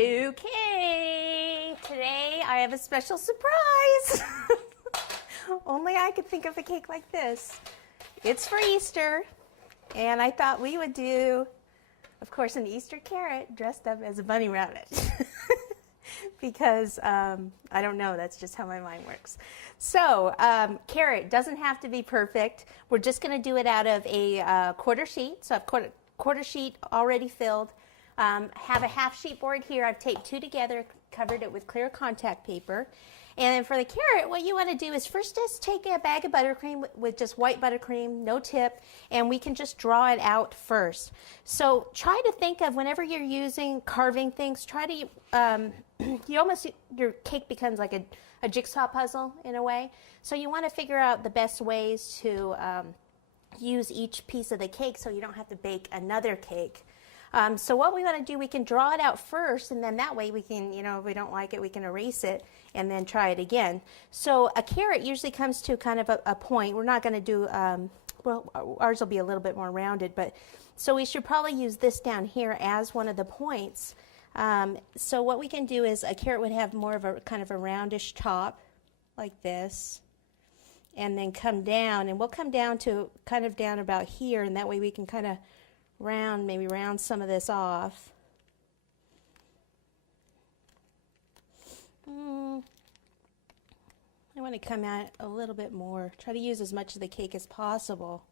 Okay, today I have a special surprise. Only I could think of a cake like this. It's for Easter, and I thought we would do, of course, an Easter carrot dressed up as a bunny rabbit. Because, I don't know, that's just how my mind works. So, carrot doesn't have to be perfect. We're just going to do it out of a quarter sheet. So I've quarter sheet already filled. Have a half sheet board here. I've taped two together, covered it with clear contact paper. And then for the carrot, what you want to do is first just take a bag of buttercream with just white buttercream, no tip, and we can just draw it out first. So try to think of whenever you're using carving things, try to, your cake becomes like a jigsaw puzzle in a way. So you want to figure out the best ways to use each piece of the cake so you don't have to bake another cake. So what we want to do, we can draw it out first, and then that way we can, if we don't like it, we can erase it and then try it again. So a carrot usually comes to kind of a point. We're not going to do, well, ours will be a little bit more rounded, but so we should probably use this down here as one of the points. So what we can do is a carrot would have more of a kind of a roundish top like this, and then come down, and we'll come down to kind of down about here, and that way we can kind of maybe round some of this off. I want to come out a little bit more. Try to use as much of the cake as possible.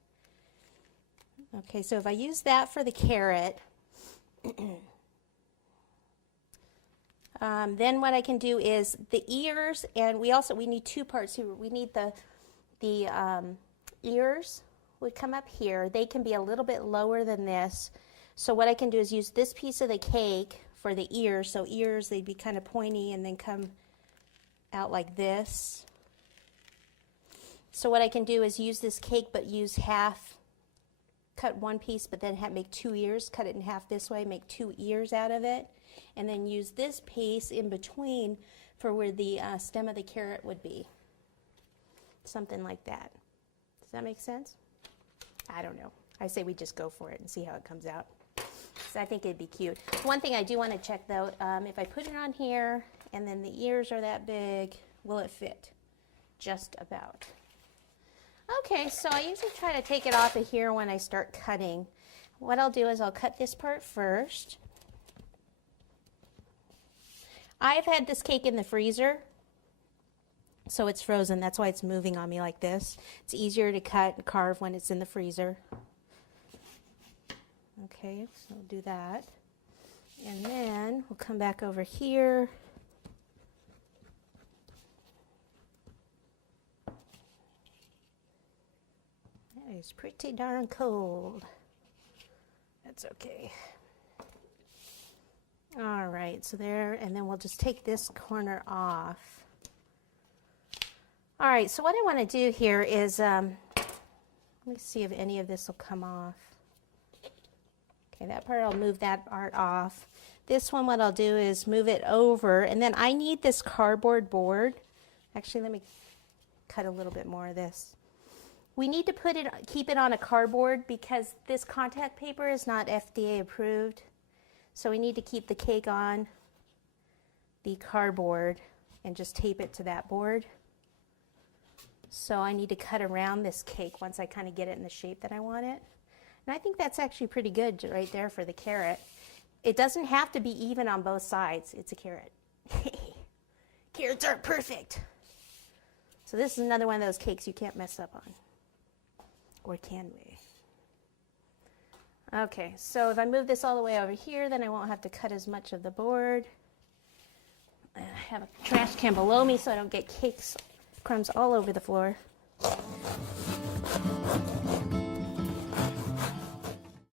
Okay, so if I use that for the carrot, then what I can do is the ears, and we need two parts here. We need the ears would come up here. They can be a little bit lower than this. So what I can do is use this piece of the cake for the ears. So ears, they'd be kind of pointy and then come out like this. So what I can do is use this cake but use half, cut one piece but then make two ears, cut it in half this way, make two ears out of it, and then use this piece in between for where the stem of the carrot would be. Something like that. Does that make sense? I don't know. I say we just go for it and see how it comes out. So I think it'd be cute. One thing I do want to check though, if I put it on here and then the ears are that big, will it fit? Just about. Okay, so I usually try to take it off of here when I start cutting. What I'll do is I'll cut this part first. I've had this cake in the freezer, so it's frozen. That's why it's moving on me like this. It's easier to cut and carve when it's in the freezer. Okay, so we'll do that. And then we'll come back over here. That is pretty darn cold. That's okay. All right, so there, and then we'll just take this corner off. All right, so what I want to do here is, let me see if any of this will come off. Okay, that part, I'll move that part off. This one, what I'll do is move it over, and then I need this cardboard board. Actually, let me cut a little bit more of this. We need to keep it on a cardboard because this contact paper is not FDA approved. So we need to keep the cake on the cardboard and just tape it to that board. So I need to cut around this cake once I kind of get it in the shape that I want it. And I think that's actually pretty good right there for the carrot. It doesn't have to be even on both sides. It's a carrot. Carrots aren't perfect. So this is another one of those cakes you can't mess up on. Or can we? Okay, so if I move this all the way over here, then I won't have to cut as much of the board. I have a trash can below me so I don't get crumbs all over the floor.